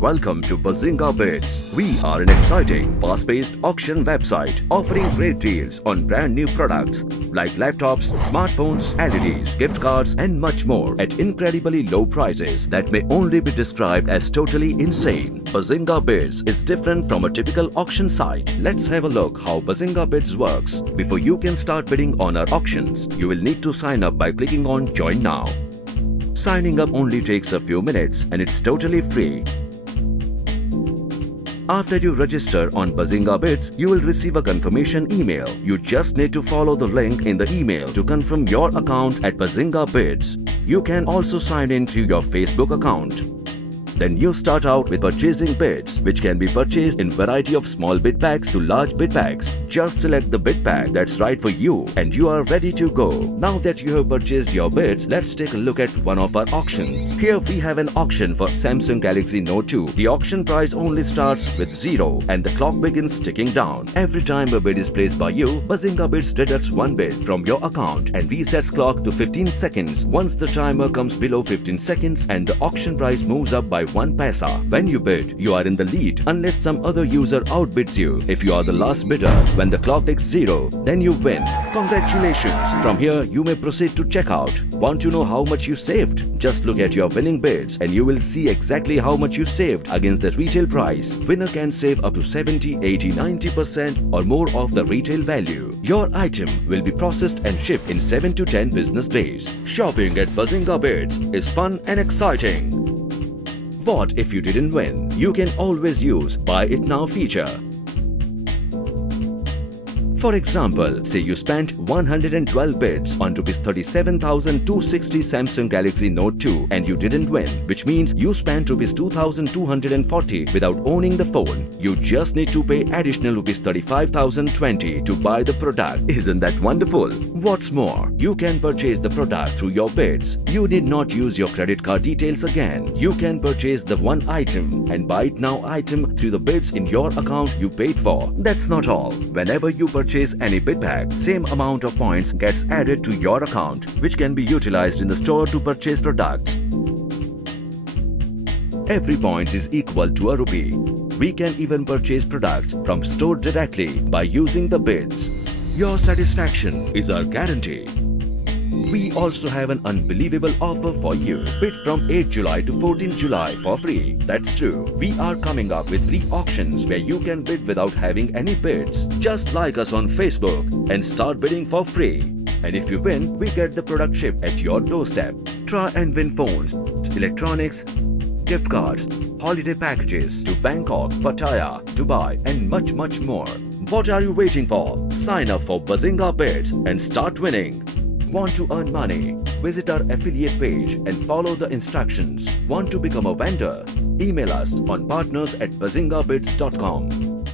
Welcome to Bazinga Bids. We are an exciting, fast-paced auction website offering great deals on brand new products like laptops, smartphones, LEDs, gift cards and much more at incredibly low prices that may only be described as totally insane. Bazinga Bids is different from a typical auction site. Let's have a look how Bazinga Bids works. Before you can start bidding on our auctions, you will need to sign up by clicking on Join Now. Signing up only takes a few minutes and it's totally free. After you register on Bazinga Bids, you will receive a confirmation email. You just need to follow the link in the email to confirm your account at Bazinga Bids. You can also sign in through your Facebook account. Then you start out with purchasing bids, which can be purchased in variety of small bid packs to large bid packs. Just select the bid pack that's right for you and you are ready to go. Now that you have purchased your bids, let's take a look at one of our auctions. Here we have an auction for Samsung Galaxy Note 2. The auction price only starts with 0 and the clock begins ticking down. Every time a bid is placed by you, Bazinga Bids deducts one bid from your account and resets clock to 15 seconds once the timer comes below 15 seconds and the auction price moves up by 1 paisa. When you bid, you are in the lead unless some other user outbids you. If you are the last bidder when the clock ticks 0, then you win. Congratulations! From here, you may proceed to checkout. Want to know how much you saved? Just look at your winning bids and you will see exactly how much you saved against the retail price. Winner can save up to 70, 80, 90% or more of the retail value. Your item will be processed and shipped in 7 to 10 business days. Shopping at Bazinga Bids is fun and exciting. What if you didn't win? You can always use Buy It Now feature. For example, say you spent 112 bids on Rs 37,260 Samsung Galaxy Note 2 and you didn't win, which means you spent Rs 2,240 without owning the phone. You just need to pay additional Rs 35,020 to buy the product. Isn't that wonderful? What's more, you can purchase the product through your bids. You need not use your credit card details again. You can purchase the one item and Buy It Now item through the bids in your account you paid for. That's not all. Whenever you purchase any bid pack, same amount of points gets added to your account, which can be utilized in the store to purchase products. Every point is equal to a rupee. We can even purchase products from store directly by using the bids. Your satisfaction is our guarantee. We also have an unbelievable offer for you. Bid from 8 July to 14 July for free. That's true. We are coming up with free auctions where you can bid without having any bids. Just like us on Facebook and start bidding for free. And if you win, we get the product shipped at your doorstep. Try and win phones, electronics, gift cards, holiday packages to Bangkok, Pattaya, Dubai and much more. What are you waiting for? Sign up for Bazinga Bids and start winning. Want to earn money? Visit our affiliate page and follow the instructions. Want to become a vendor? Email us on partners@bazingabids.com.